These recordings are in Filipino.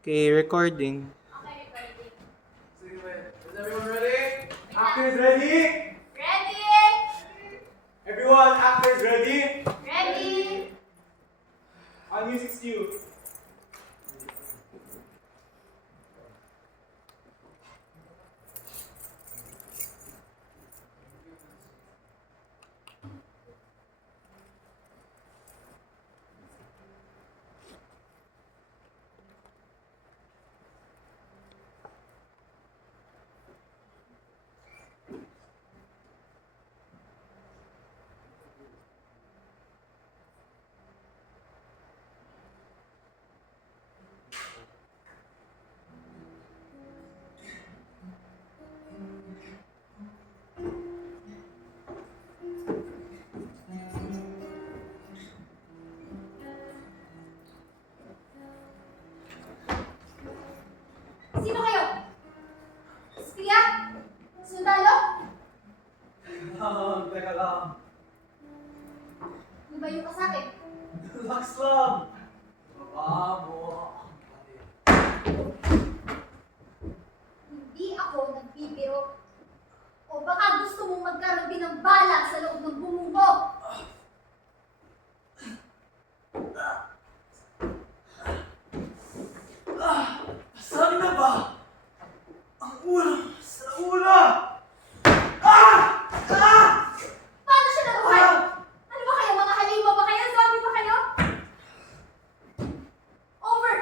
Okay, recording. Okay, recording. Is everyone ready? Actors ready? Ready? Everyone, actors ready? Ready? On music's cue. Sino kayo? Espiya? Sundalo? Teka lang. Lumayo ka sa akin. Relax lang. Baba mo. Hindi ako nagbibiro. O baka gusto mong magkaroon din ng bala sa loob ng bungo mo. Saan na ba? Ang ulo sa ulo! Ah! Ah! Paano siya nabuhay? Ano ba kayo? Mga halima ba kayo? Zombie ba kayo? Over!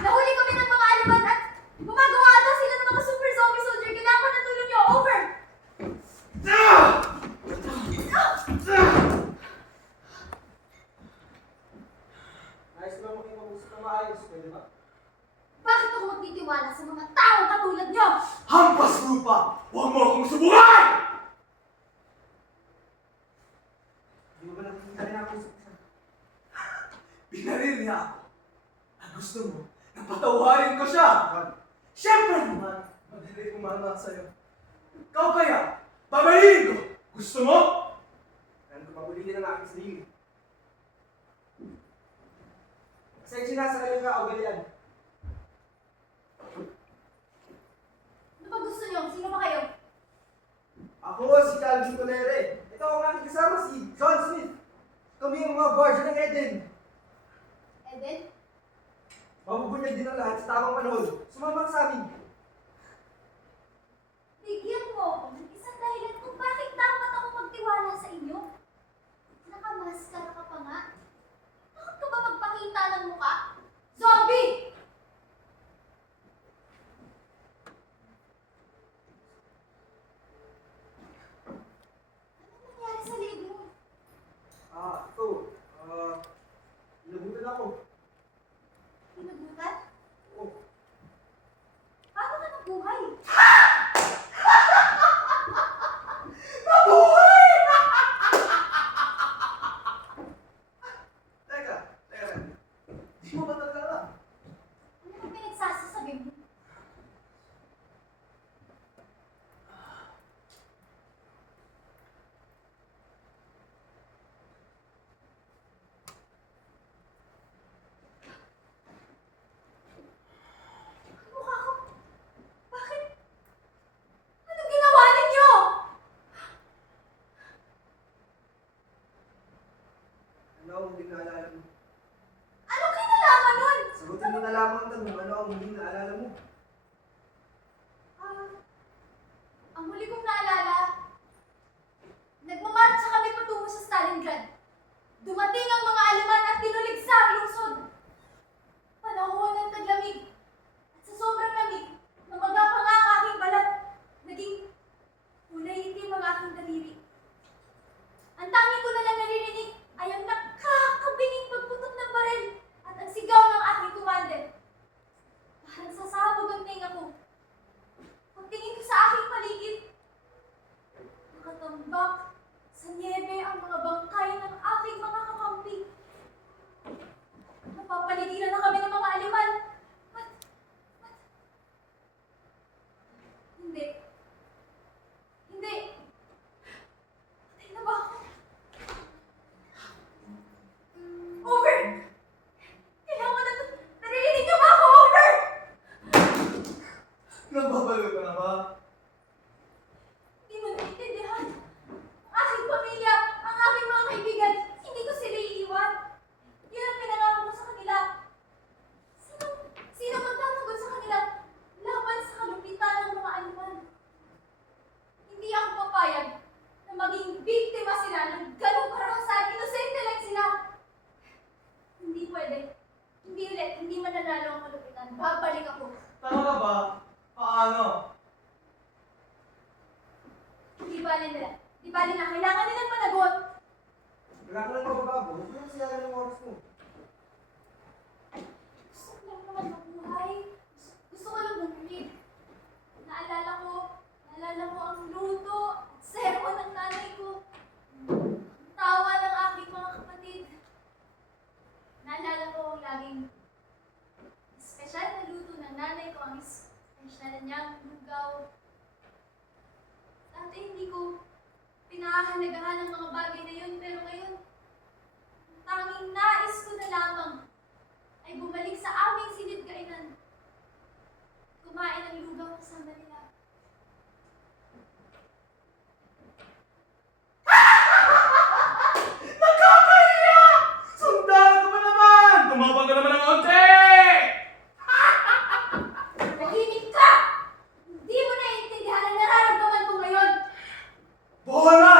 Nahuli kami ng mga alaman at gumagawa ata sila ng mga super zombie soldier. Kailangan ko ng tulong niyo. Over! Ah! Ayos ba makipag-usap na maayos? Pwede ba? Bakit ako magtitiwala sa mga tao katulad niyo? Hampas lupa! Huwag mo akong subukan! Di mo ba nakikita rin ako sa Binaril niya ako. Ang gusto mo, napatawarin ko siya! Siyempre naman, madali kumanga sa'yo. Ikaw kaya, babarilin ko! Gusto mo? Kailan ko pabulitin ang aking sarili. Kasi sinasakay ka, ugalian. Ano ba gusto niyo? Sino ba kayo? Ako si Calvin Colere. Ito ang aking kasama, si John Smith. Kami ang mga guardian ng Eden. Eden? Mabubunyag din ang lahat sa tamang panahon. Sumama ka sa amin. Bigyan mo ako ng isang dahilan kung bakit dapat ako magtiwala sa inyo. Nakamaskara ka pa nga. Bakit ka ba magpakita ng mukha? Zombie! Anong nangyari sa liig mo? Ito. Inabutan ako. Pinagutan? Oh. Paano ka nabuhay? Nabuhay! Teka. Di mo ba talaga alam? Ano ba pinagsasasabi mo? Mukha ko. Bakit? Anong ginawa ninyo? Ano ang hindi naalala mo? Anong kinalaman nun? Sagutin mo na lamang ang tanong, ano ang hindi naalala mo? Ah, ang huli kong naalala, nagmamarcha kami patungo sa Stalingrad. Dumating ang mga Aleman at tinuligsa ang lungsod. Panahon ng taglamig. At sa sobrang lamig, namaga pa nga ang aking balat. Naging kulay itim ang aking daliri. Ang tanging ko na lang naririnig ay ang nakakabinging pagputok ng baril at ang sigaw ng aking commander. Parang sasabog ang tinga ko. Pagtingin ko sa aking paligid, nakatambak sa niebe ang mga bangkay ng aking mga kakampi. Napapaligiran na kami ng mga Aleman. at babalik ako. Tama ka ba? Paano? Di bali nila. Di bali na kailangan nilang managot. Wala ka lang mabababo. Huwag mo lang siya ng oras mo. Gusto ko lang naman mabuhay. Gusto ko lang bumili. Naalala ko ang luto at sermon ng nanay ko. Tawa ng aking mga kapatid. Naalala ko ang laging espesyal na luto ng nanay ko, ang espesyal niyang lugaw. Dati hindi ko pinahahalagahan ang mga bagay na yun, pero ngayon, tanging nais ko na lamang ay bumalik sa aming silid-kainan. Kumain ng lugaw kasama nila. Nakakahiya! Sundalo ka ba naman? Tumabang ka naman ng onte! Tahimik ka! Hindi mo naiintindihan ang nararamdaman ko ngayon! Bola!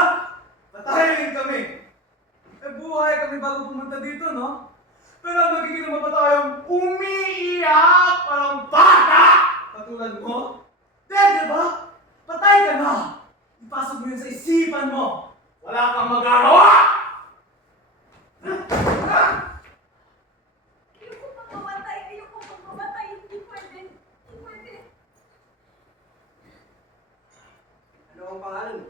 Patayin kami! Buhay kami bago pumunta dito, no? Pero ang magiging naman pa tayong umiiyak parang bata! Katulad mo? Di ba? Patay ka na! Ipasok mo yun sa isipan mo! Wala kang magagawa! Ayoko pang mamatay, hindi pwede. Ano ang pangalan mo?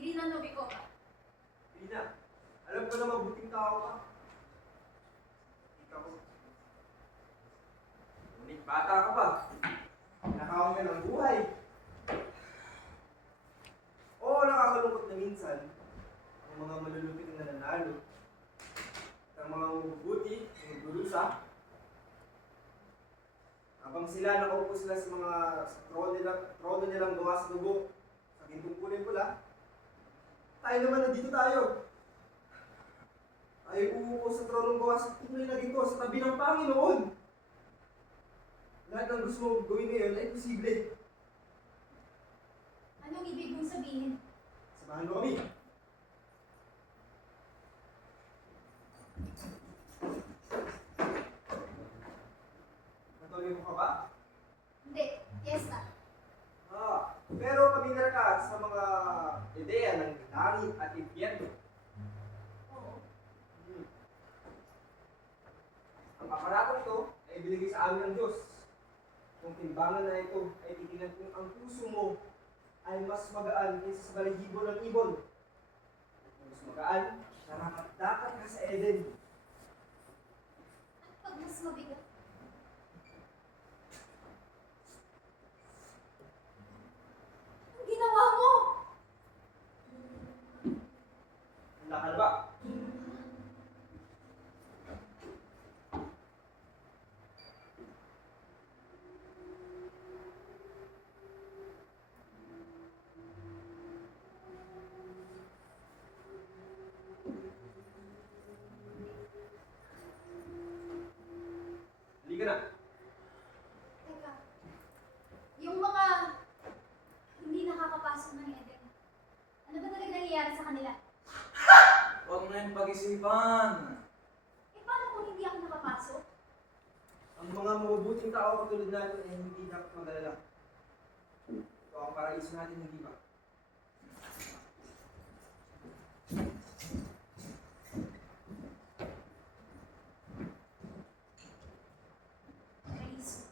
Irina Novikova. Rina. Alam ko na mabuting tao ka. Ikaw. Ngunit bata ka pa. Nakawang ka ng buhay. Oo, nakakalungkot na minsan ang mga malulupit na nananalo. At ang mga mabubuti, ang nagdurusa. Habang sila nakaupo sila sa mga trono nilang gawa sa dugo, sa gintong kulay pula, tayo naman nandito tayo. Tayo uupo sa tronong gawa sa tunay na ginto, sa tabi ng Panginoon. Lahat ng gusto mong gawin ngayon ay posible. Anong ibig mong sabihin? Samahan mo kami. Natuloy mo ka ba? Hindi, yes na. Pero pamilyar ka sa mga ideya ng langit at impyerno. Oo. Ang aparatong ito ay binigay sa amin ng Diyos. Kung timbangan na ito ay titingnan kung ang puso mo ay mas magaan kaysa sa balahibo ng ibon. Kung mas magaan, dapat ka sa Eden. At pag mas mabigat, ang ginawa mo! Handa ka na ba? Halika na. Teka, yung mga hindi nakakapasok ng Eden, ano ba talaga nangyayari sa kanila? Huwag mo na yung pag-isipan. Eh, paano kung hindi ako nakapasok? Ang mga mabubuting tao katulad natin ay hindi dapat mag-alala. Ito ang paraiso natin, hindi ba? Praise.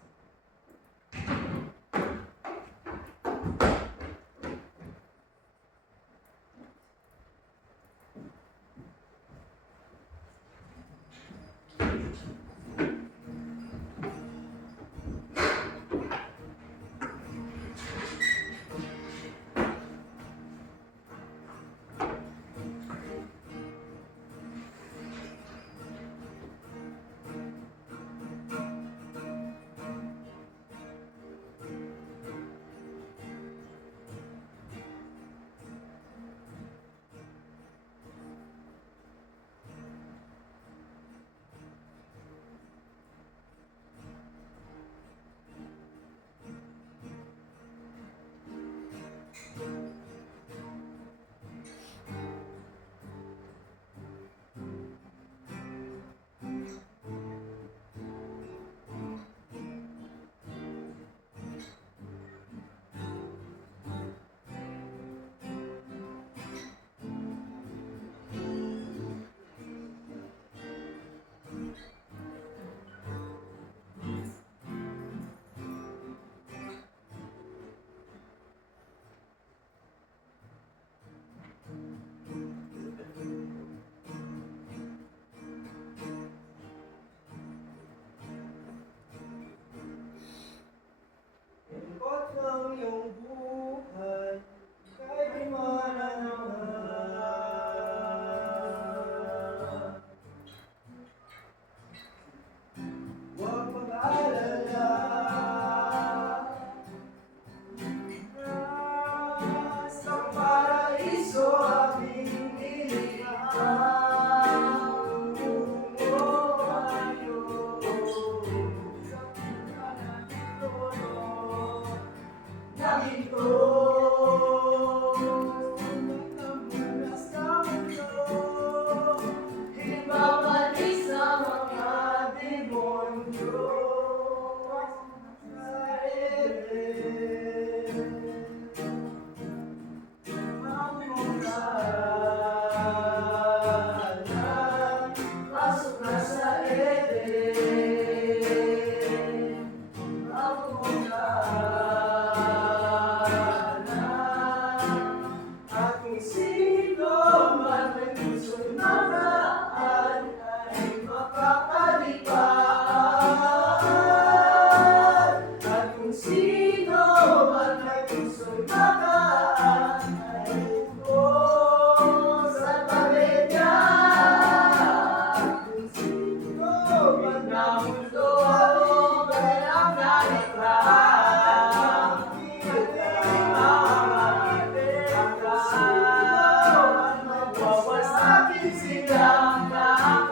akin silang lahat.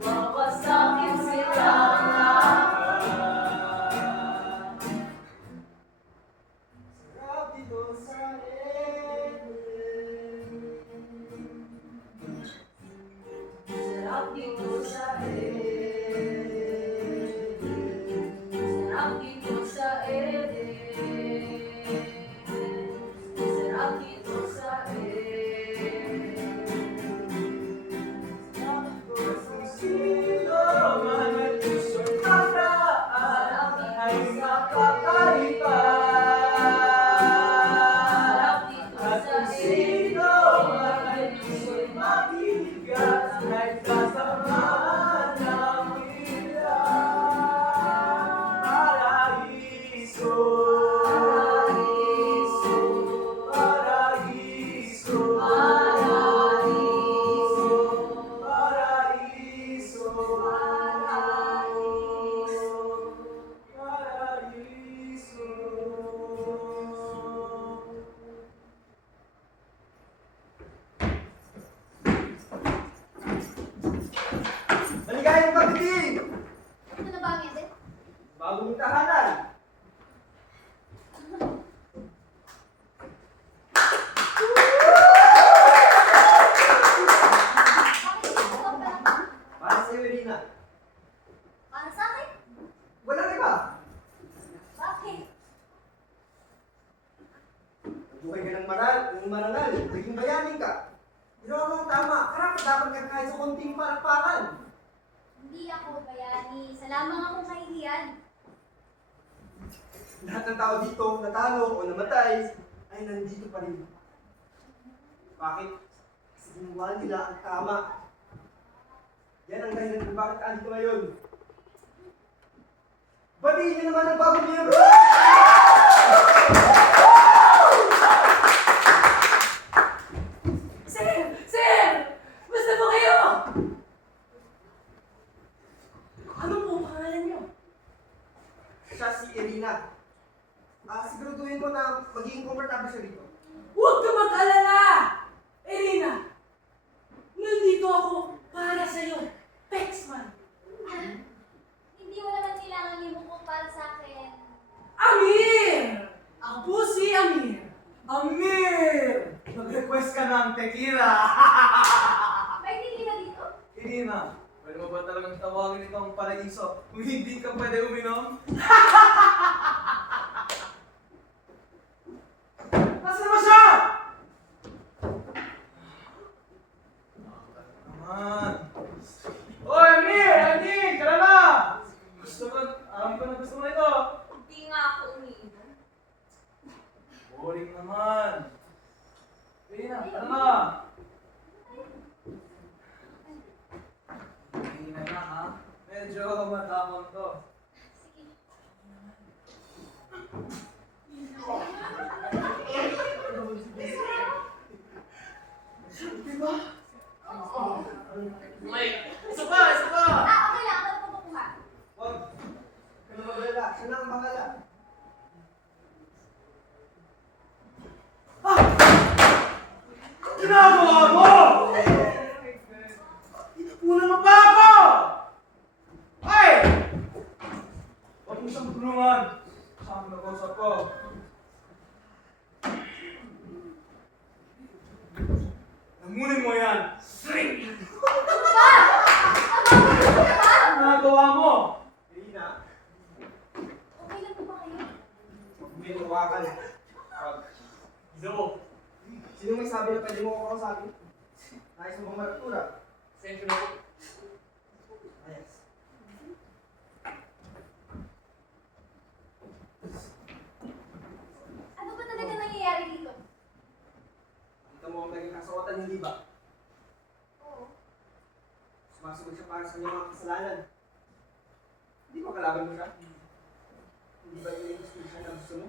Wawasakin silang lahat. Sarap dito sa Eden. Sarap dito sa Eden. Sarap dito sa Eden. Sarap dito sa Eden. Kung sino man ay puso'y tataan ay makakalipan. At kung sino man ay puso'y mabigat ay kasamahan namin lang. Paraiso, paraiso, paraiso, paraiso. Maligayang pagdating! Ano na ba ang Eden? Bagong tahanan! Bakit dito ka pala? Para sa'yo, Irina. Para sa akin? Walang iba. Bakit? Mabuhay ka ng marangal, naging bayanin ka. Ginawa mo ang tama, karapat dapat ka kahit sa konting palakpakan. Hindi ako bayani. Sa lamang akong kahihiyan. Lahat ng tao dito, natalo o namatay, ay nandito pa rin. Bakit? Kasi ginawa nila ang tama. Yan ang dahilan kung bakit andito ngayon. Batiin niyo naman ang bagong miyembro! Sir! Sir! Basta po kayo! Ano po pangalan niyo? Siya si Irina. Siguraduhin mo na magiging comfortable siya dito. Huwag ka mag-alala! Irina! Nandito ako para sa'yo. Pexman! Hindi mo naman kailangan limukok para sa akin. Amir! Ako po si Amir. Amir! Nag-request ka ng tequila! May hindi ba dito? Irina, pwede mo ba talagang tawagin itong paraiso kung hindi ka pwede uminom? Nasaan ba siya? Naman. Oy, Amir! Amir! Tara na! Gusto ko, alam ko na gusto mo na ito. Hindi nga ako umiinom. Boring naman. Irina, tara na! Irina na ha? Medyo matapang to. Sige. Diba? Oo. Wait! Isa pa! Isa pa! Okay lang. Ako na pupukuha. Wag. Ka na magalala. Siya na ang bahala. Ginagawa mo! Una mo pa ako! Ay! Huwag mo siyang tulungan. Saan na kausap ko? Namunin mo yan! String! Ano ba? Ano nagawa mo? Irina, Okay lang po ba kayo? huwag mo yung hawakan. Wag. Do. Sino may sabi na pwede mo ako kausapin? Nais mo bang maratura? Thank you. Ayos. Ano ba talaga nangyayari dito? Kita mo ang naging kasuotan, hindi ba? Oo. Sumasagot siya para sa kanyang mga kasalanan. Hindi ba kalaban mo siya? Hindi ba yun yung gusto na gusto mo?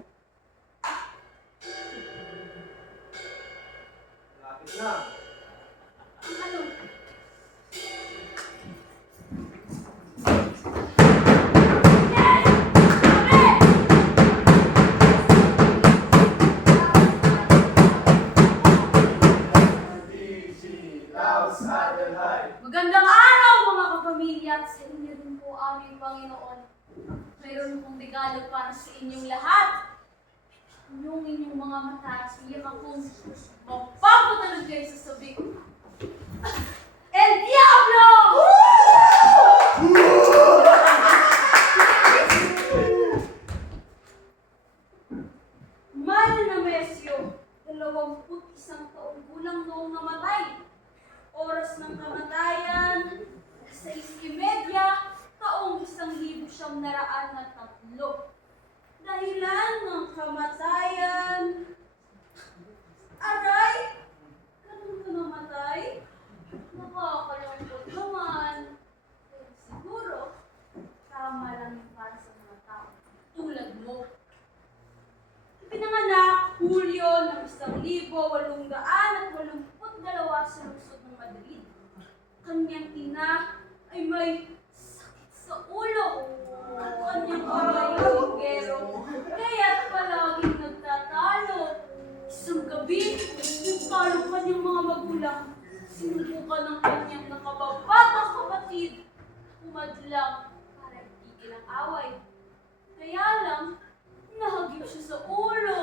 Malapit na. Ano? Magandang araw mga kapamilya at sa inyo din po aming Panginoon. Mayroon pong regalo para sa inyong lahat. Yung inyong mga mata, siya akong mapapatulog kayo sa sabi. El Diablo! Mahal na Mesyo, 21 taong gulang noong namatay. Oras ng kamatayan, 6:30, taong 1903. Dahilan ng kamatayan. Aray! Ganun ka namatay? Nakakalungkot naman. Eh, siguro, tama lang yung para sa mga tao tulad mo. Ipinanganak Hulyo ng 1882 sa lungsod ng Madrid. Kanyang ina ay may sakit sa ulo. Kanyang kamay ay gero, kaya't palaging nagtatalo. Isang gabi, nagtalo kanyang mga magulang. Sinubukan ng kanyang nakababatang kapatid. Umadlang para itigil ang away. Kaya lang, nahagip siya sa ulo.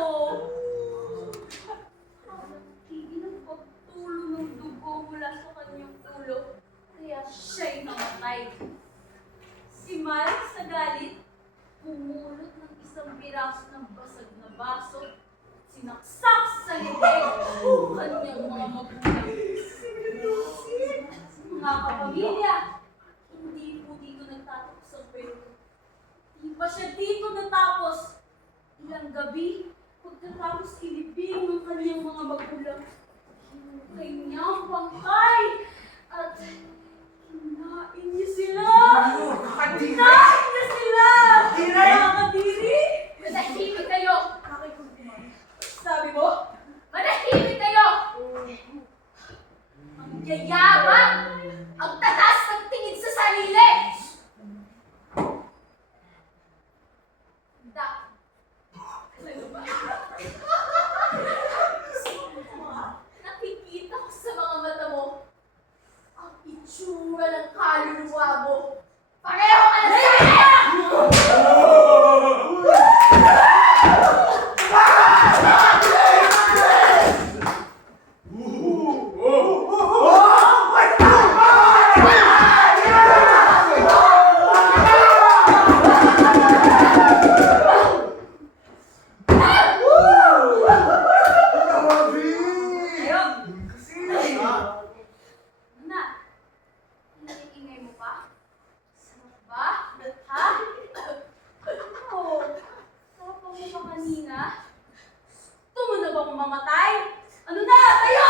Tigil ang pagtulo ng dugo mula sa kanyang ulo. Kaya siya'y namatay. Si Mike sa galit, pumulot ng isang piraso ng basag na baso. Sinaksak sa libeg ang kanyang mga magulang. Mga kapamilya, hindi po dito nagtatapos ang kwento. Di pa siya dito natapos. Ilang gabi, pagkatapos ilibing ng kanyang mga magulang, hinukay niya ang bangkay at kinain niya sila! Kinain niya sila! Nakakadiri! Manahimik kayo! Sabi mo? Manahimik kayo! Ang yayabang! Ang tatas ng tingin sa sarili! Ano ba? Nakikita ko sa mga mata mo ang itsura ng kaluluwa mo. Pareho ka na sa kanya! Anak, ingay mo pa? Sarap ba? Ha? Oo. Sarap mo pa kanina? Gusto mo na bang mamatay? Ano na? Tayo!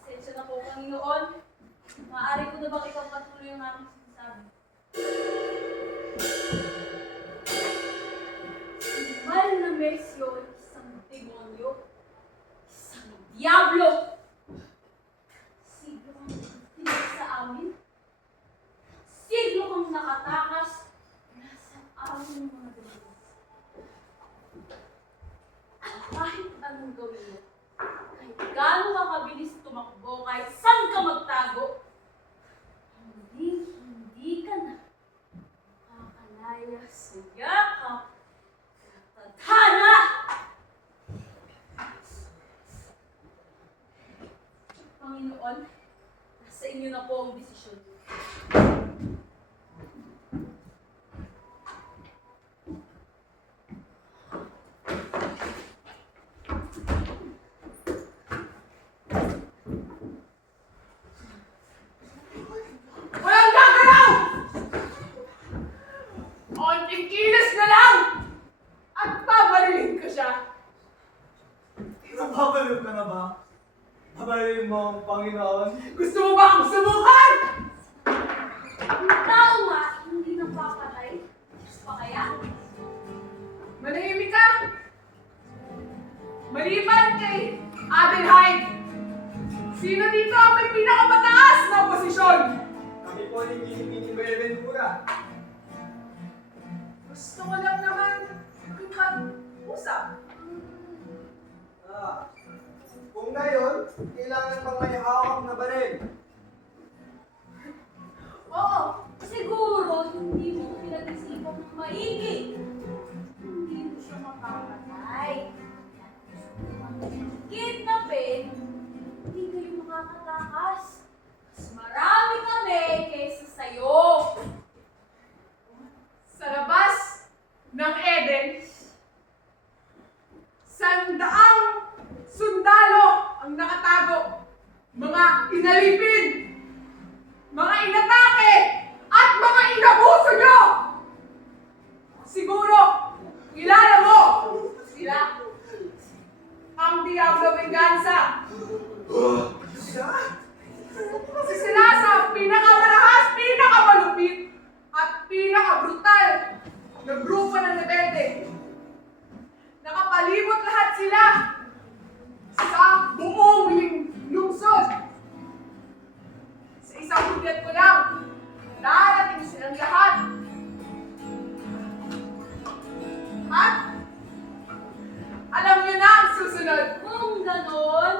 Pasensya na po, Panginoon. Maaari ko na bang ipagpatuloy ang aking sinasabi? Si Mal na Mesyo ay isang demonyo, isang diablo. Siglo kang tinig sa amin. Siglo kang nakatakas mula sa aming mga demonyo. Kahit anong gawin mo, kahit gaano ka kabilis tumakbo, kahit saan ka magtago, hindi ka na makakalaya sa yakap at tadhana! Panginoon, nasa inyo na po ang desisyon. Walang gagalaw! Onting kilos na lang! At babarilin ko siya. Napapaliw ka na ba? Pabalin mo ang Panginoon. Gusto mo ba akong subukan? Ang tao nga, hindi napapatay. Pa kaya? Manahimik ka! Maliban kay Adelheid, sino dito ang may pinakamataas na posisyon? Kami po ni Binibining Buenaventura. Gusto ko lang naman makipag-usap. Kung ngayon, kailangan pang may hawak na baril. Oo, siguro hindi mo pinag-isipan ng maigi. Hindi mo siya makamatay. Ang kidnapin, hindi kayo makakatakas. Mas marami kami kaysa sa'yo. Sa labas ng Eden, sandaang sundalo ang nakatago, mga inalipin, mga inatake, at mga inabuso nyo! Siguro, kilala mo sila. Ang Diablo Venganza. Kasi sila sa pinakamalahas, pinakamalupit, at pinakabrutal na grupo ng rebelde. Nakapalibot lahat sila sa buong lungsod. Sa isang hudyat ko lang, darating silang lahat. At alam niyo na ang susunod. Kung ganon,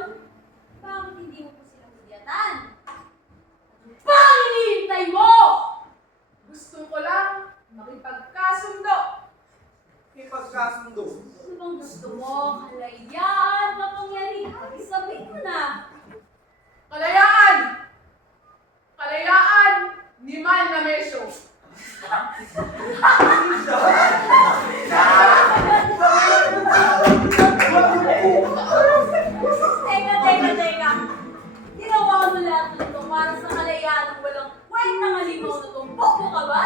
bakit hindi mo po sila hudyatan? Pang hinihintay mo! Gusto ko lang makipagkasundo. Ipagkasundo. Ano bang gusto mo? Kalayaan, kapangyarihan, sabihin mo na. Kalayaan! Kalayaan ni Man Namesyo. Teka. Ginawa mo lahat ng ito para sa kalayaan ng walang kwentang halimaw na tumpok mo ka ba?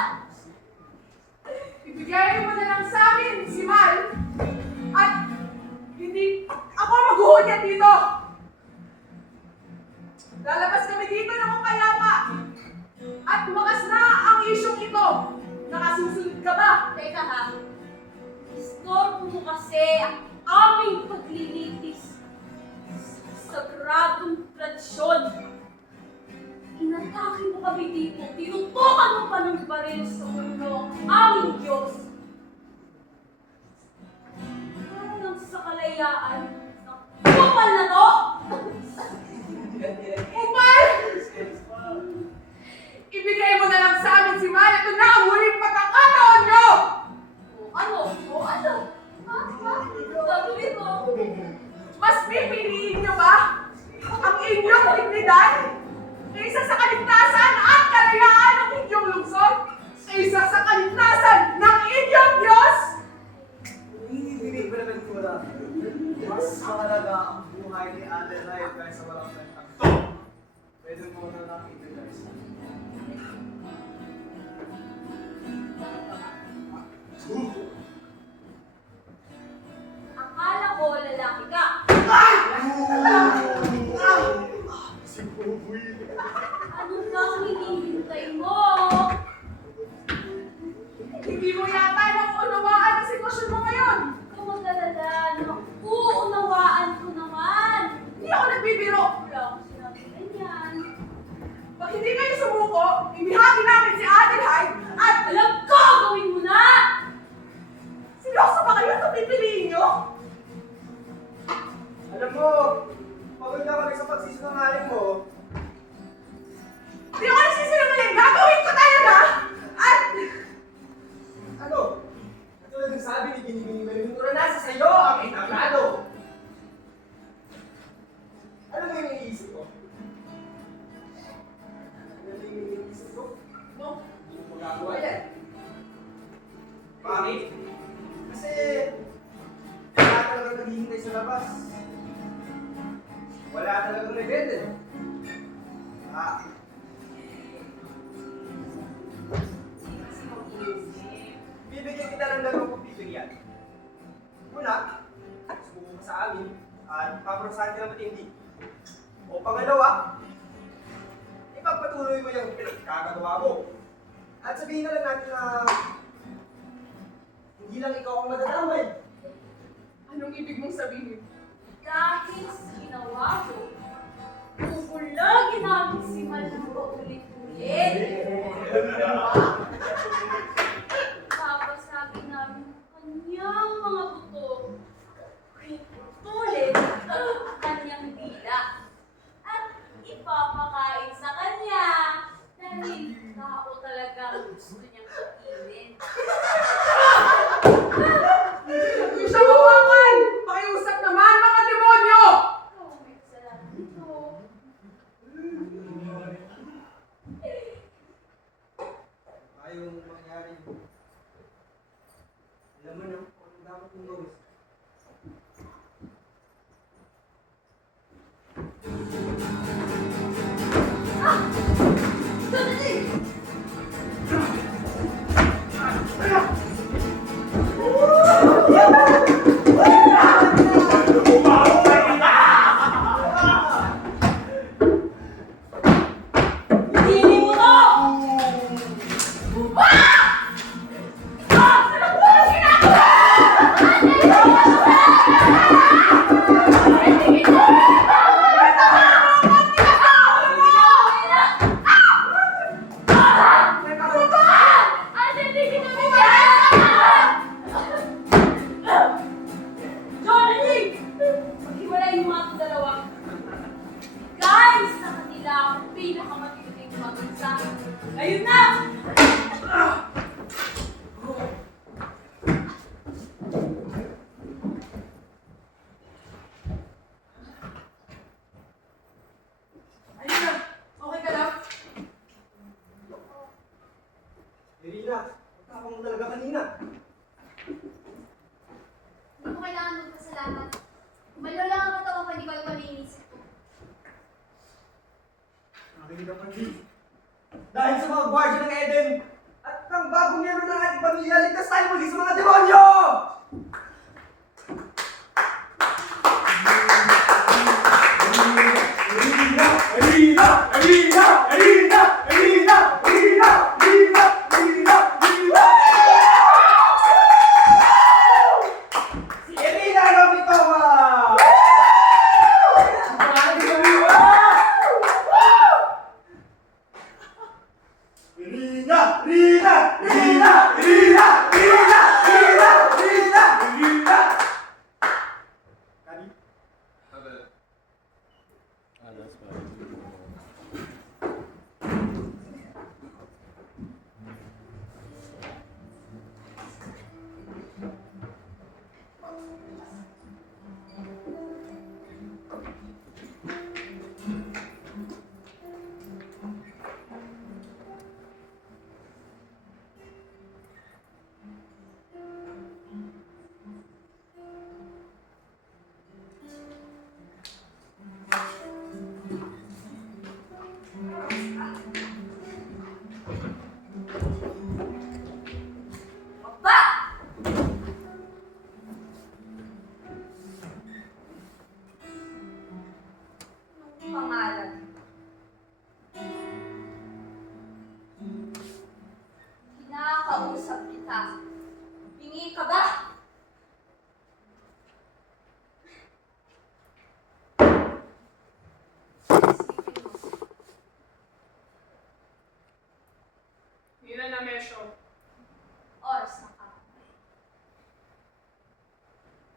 Ibigay mo na lang sa amin si Mal at hindi ako maghuhudyat dito. Lalabas kami dito ng mapayapa at bumakas na ang isyong ito. Nakasusunod ka ba? Teka ha, istorbo mo kasi ang aming paglilitis sa sagradong tradisyon. Inatake mo kami dito, tinutukan mo pa ng baril sa ulo ang aming Diyos. Hanggang sa kalayaan ng kupal na to! Upal! Ibigay mo na lang sa amin si Mal. Ito na ang huling pagkakataon nyo! O ano? Ha? Gagawin mo? Mas pipiliin nyo ba ang inyong dignidad kaysa sa kaligtasan at kalayaan ng inyong lungsod? Kaysa sa kaligtasan ng inyong Diyos? Binibining Buenaventura. Mas mahalaga ang buhay ni Adelheid kaysa walang kwentang to. Pwede mo na lang ibigay sa akin. Akala ko lalaki ka. Si Buboy. Ano bang hinihintay mo? Hindi mo yata nakuunawaan ang sitwasyon mo ngayon. Ikaw mag-alala, nauunawaan ko naman. Hindi ako nagbibiro. Wala akong sinabi ganyan. Pag hindi kayo sumuko, ibihagi namin si Adelheid at Alam ko, gawin mo na! seryoso ba kayo sa pipiliin nyo? Alam mo, pagod na kami sa pagsisinungaling mo. Hindi ako nagsisinungaling. Gagawin ko talaga! At Ano? Katulad ng sabi ni Binibining Buenaventura, nasa sayo ang entablado. Alam mo yung iniisip ko? Alam mo yung iniisip ko? no, Hindi mo magagawa yan. Bakit? Kasi wala talagang naghihintay sa labas. Wala talagang rebelde. Bibigyan kita ng dalawang pagpipilian. Una, sumuko ka sa amin at paparusahan ka ng matindi. O pangalawa, ipagpatuloy mo yung pinagkakagawa mo. At sabihin na lang natin na hindi lang ikaw ang madadamay. anong ibig mong sabihin? Dahil sa ginawa ko, bubulagin namin si Mal ng paulit-ulit. Papasagin namin ang kanyang mga buto. Tulad ang kanyang dila. At ipapakain sa kanya dahil tao talaga gusto niyang kainin. Hindi siya mawakan! Pakiusap naman, mga demonyo! Ikaw ang may kasalanan nito. Ayong mangyari. Alam mo na kung ano dapat mong gawin. Sandali! Hindi mo to! Johnny! Maghiwalay yung mga dalawa. Guys, sa kanila ang pinakamatinding mag-isa. Ayun na! Ayun na, okay ka lang? Irina, matapang mo talaga kanina. Hindi mo kailangan magpasalamat. Umalo lang ang katawan ko, hindi ko alam ano iniisip ko. Nakikita pa rin. Dahil sa mga guardian ng Eden at ng bagong miyembro ng ating pamilya, ligtas tayo muli sa mga demonyo! Irina! Irina! Irina! Irina! Irina! Irina! Irina! Irina! Irina! Si Irina Ramitova! Irina! Irina! Irina! Irina! Irina! Irina! Irina! Irina! Kani? That's fine. Ba! Anong pangalan? Kinakausap kita. Hingi ka ba? Nila na mesyo. Oras na ka.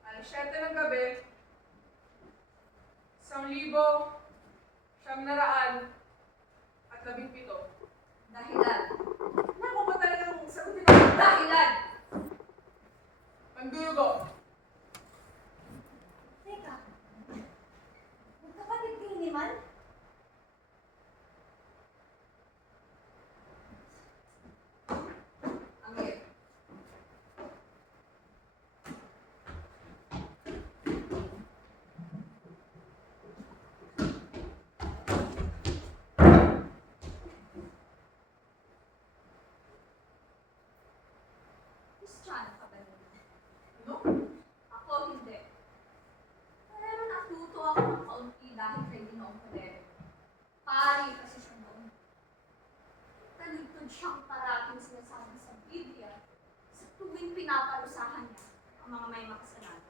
Alas 7 ng gabi, 1,900 at 17. Dahilan. Naku ba talagang sagutin ako? Dahilan! Pandugo. Teka. Magkapatid kayo ni Man? Angit. Kristiyano ka ba nun? Ano? Ako hindi. Pero natuto ako ng kaunti dahil kay Ginoong Cordero. Pari kasi siya noon. Taligtod siyang parating sinasabi sa Biblia sa tuwing pinaparusahan niya ang mga may makasalanan.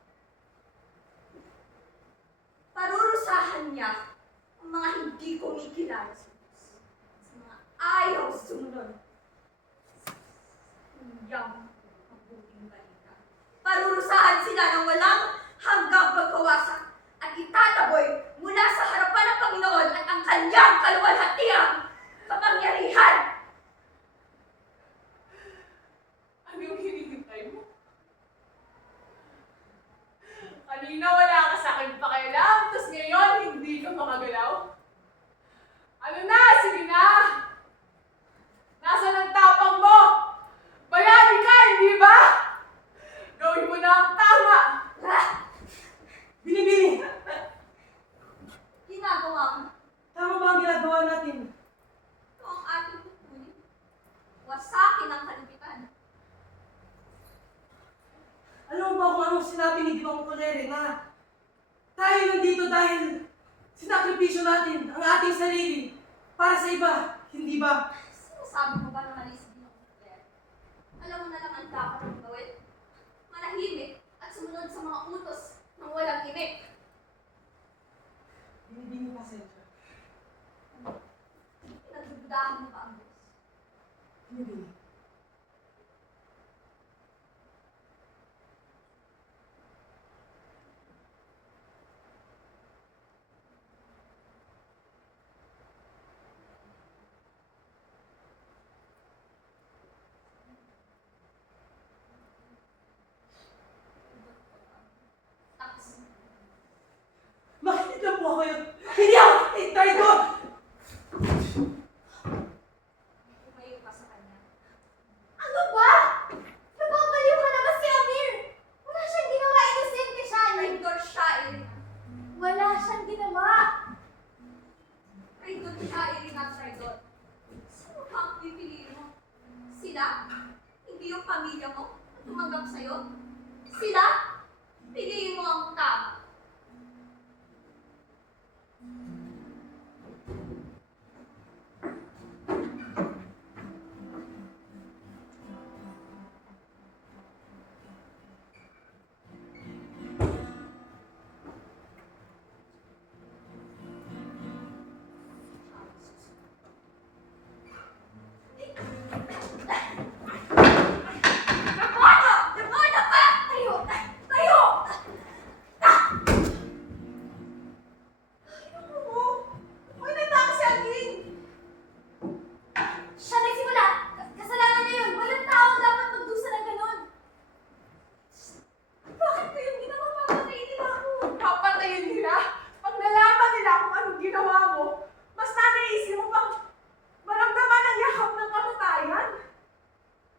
parurusahan niya ang mga hindi kumikilala sa Diyos. Sa mga ayaw sumunod. Hiyang mabuting balita. Parurusahan sila ng walang hanggang pagkawasak at itataboy mula sa harapan ng Panginoon at ang kanyang kaluwalhatiang kapangyarihan. Ano yung hinihintay mo? Kanina wala ka sa akin pakialam, tapos ngayon hindi ka makagalaw? Ano na? Sige na! Nasaan ang tapang mo? Bayani ka, hindi ba? Gawin mo na ang tama! Binibini! Ginagawa ko. Tama ba ang ginagawa natin? Ito ang ating tutunin. Wasakin ang kalupitan. Alam mo ba kung anong sinabi ni Dimang Colere na tayo nandito dahil sinakripisyo natin ang ating sarili para sa iba, hindi ba? Sinasabi mo ba na mali si Ginong Claire? Alam mo na lang ang dapat mong gawin. Manahimik at sumunod sa mga utos ng walang imik. Binibini pasensya. Pinagdududahan mo ba ang Diyos? Binibini. Tapos, Makinig lang po kayo. Hindi ako hintay ko! tumayo ka sa kanya. Ano ba? Nababaliw ka na ba si Amir? Wala siyang ginawa. Inosente siya. Traitor siya, Irina. Wala siyang ginawa. Traitor siya, Irina. Traitor. Sino ba ang pipiliin mo? Sila? Hindi yung pamilya mo na tumanggap sa'yo? Sila? Piliin mo ang tama. Demonyo! Demonyo ka! Tayo! Tayo! Ano mo? Uy, natake si Aling! Siya nagsimula! Kasalanan niya yun! Walang tao dapat magdusa ng ganun! Bakit ko yung ginawa? Papatayin ako! Papatayin nila? Pag nalaman nila kung anong ginawa mo, mas nanaisip mo pang maramdaman ang yakap ng kamatayan.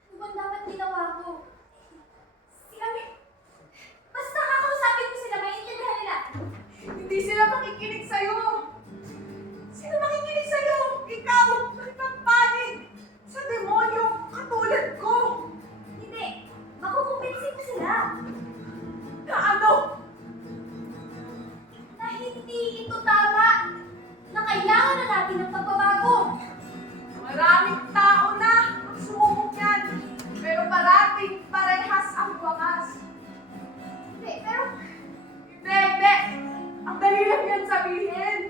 Ano bang dapat ginawa ko? Si Amir! Basta kakausapin ko sila, maintindihan nila! Hindi sila makikinig sa'yo. Sino makikinig sa'yo? Ikaw, nagpapanig sa demonyo katulad ko. Hindi! Makukumpinsin ko sila! Na ano? Na hindi ito tama! Na kailangan na natin ng pagbabago! Maraming tao na ang sumubok yan. Pero parating parehas ang wakas. Hindi, pero Hindi. Ang dali lang yan sabihin.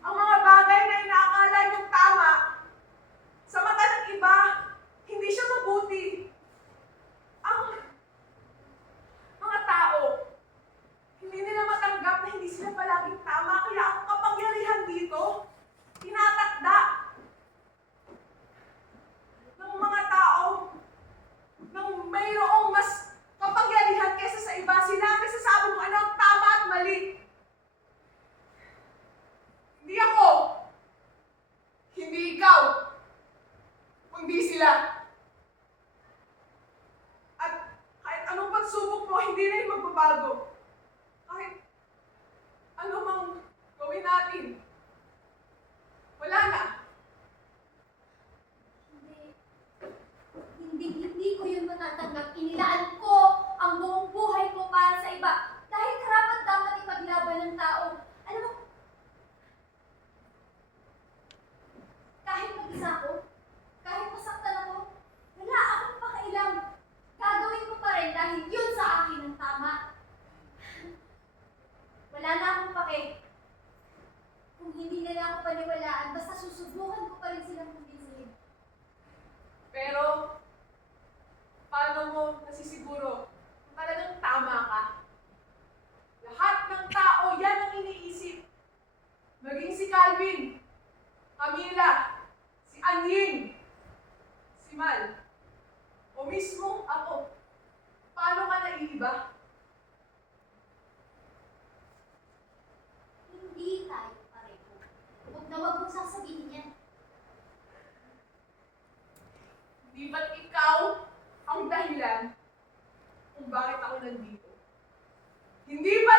Ang mga bagay na inaakala niyong tama, sa mata ng iba, hindi siya mabuti. Ang mga tao, hindi nila matanggap na hindi sila palaging tama, kaya ang kapangyarihan dito, tinatakda ng mga tao nang mayroong mas kapangyarihan kaysa sa iba. Sila ang nagsasabi kung ano ang tama at mali. Hindi ako. Hindi ikaw. Kundi sila. At kahit anong pagsubok mo, hindi rin magbabago. Kahit ano mang gawin natin, wala na. hindi ko yun matatanggap. Inilaan ko ang buong buhay ko para sa iba. Dahil karapat dapat ipaglaban ng tao. Alam mo, kahit mag-isa ako, kahit masaktan ako, wala akong pakailam. Gagawin ko pa rin dahil yun sa akin ang tama. Wala na akong pake Mal, o mismo ako, paano ka naiiba? Hindi tayo pareho. Huwag na huwag mong sasabihin yan. Di ba't ikaw ang dahilan kung bakit ako nandito? Hindi ba